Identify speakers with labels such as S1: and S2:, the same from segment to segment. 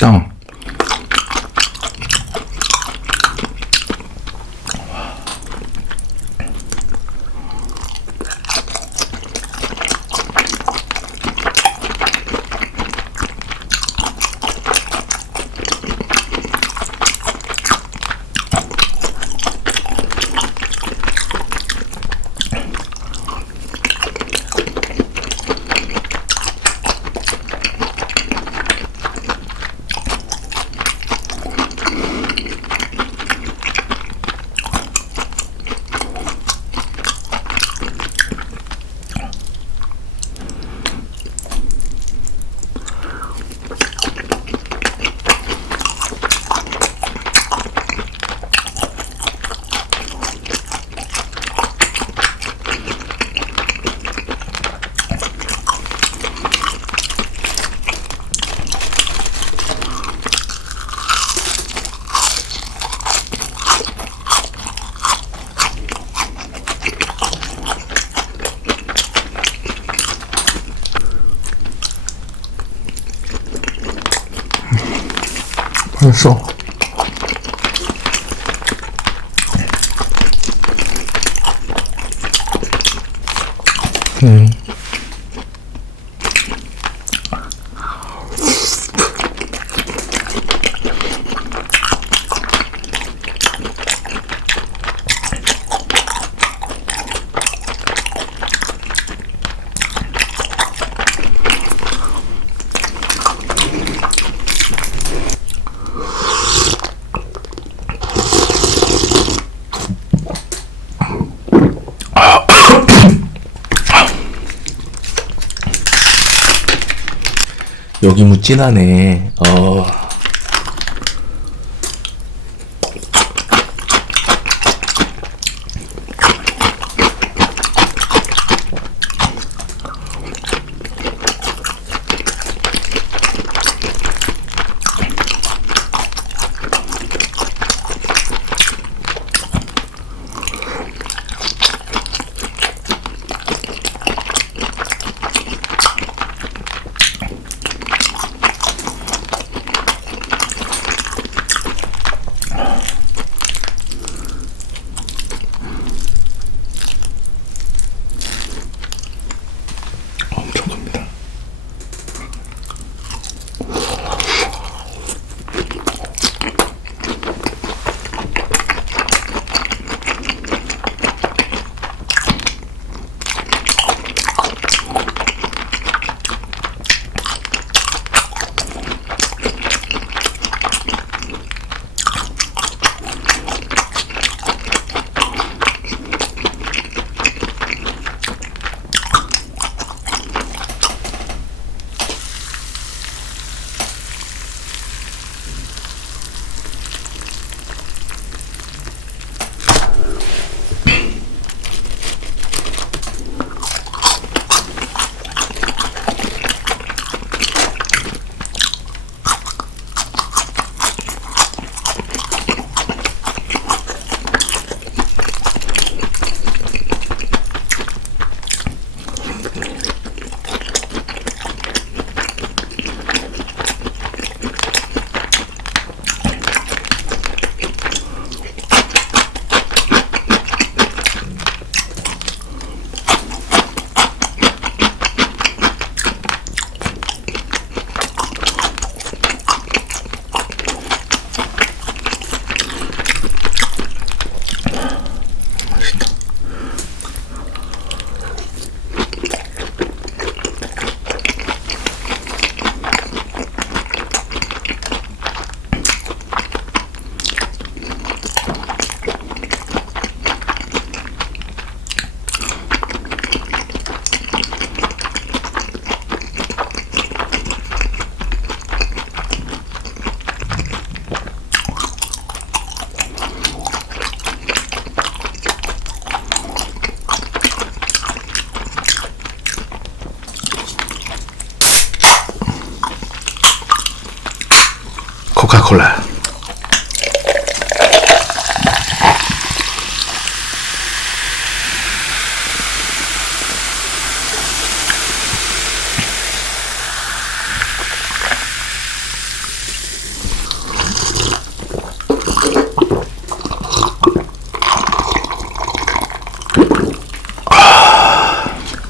S1: da. 太爽
S2: 여기 뭐 무진하네. 어.
S3: 콜라.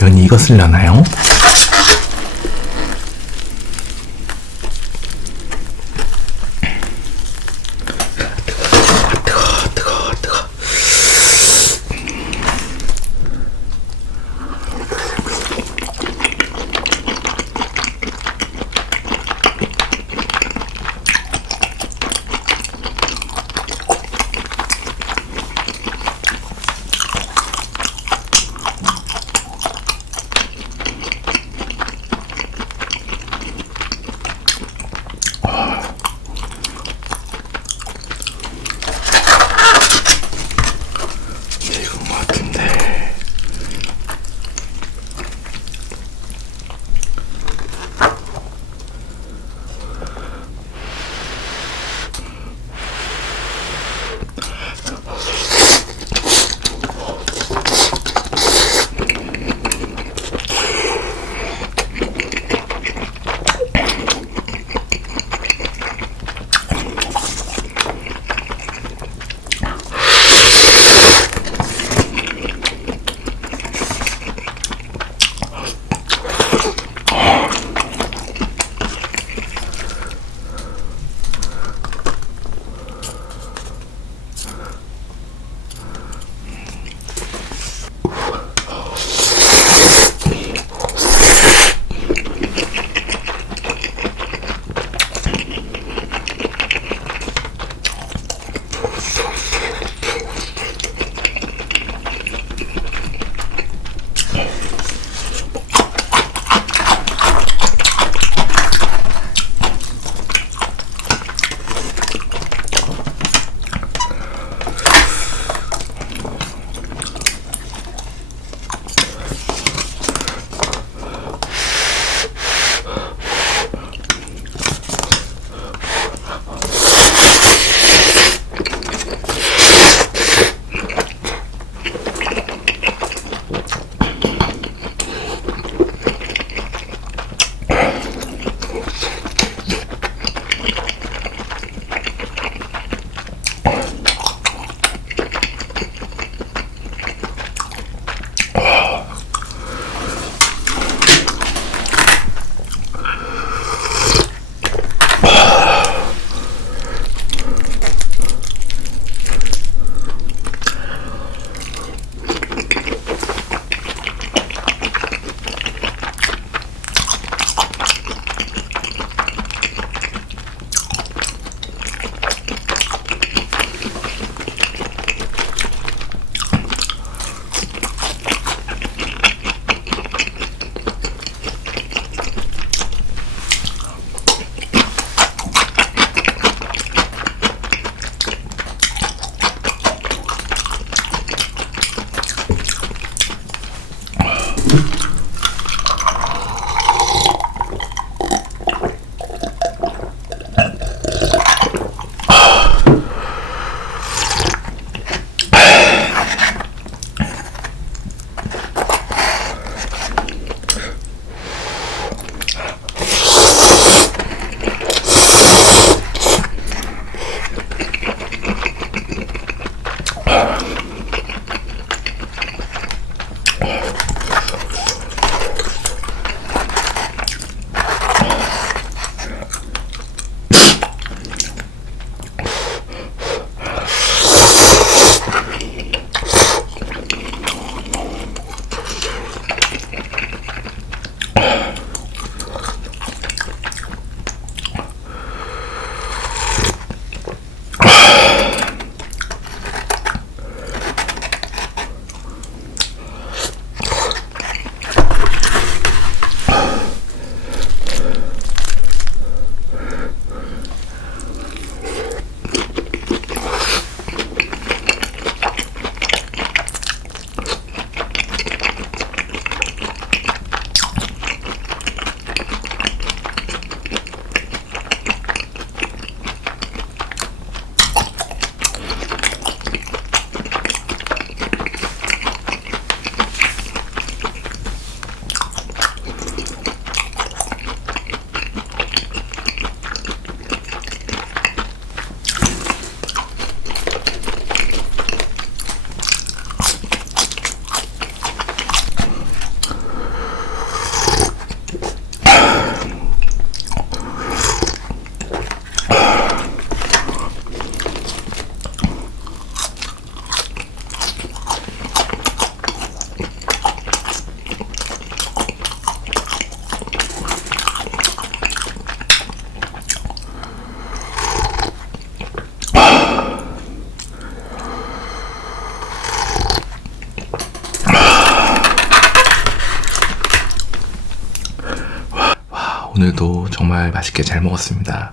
S4: 면이 익었으려나요?
S1: is 맛있게 잘 먹었습니다.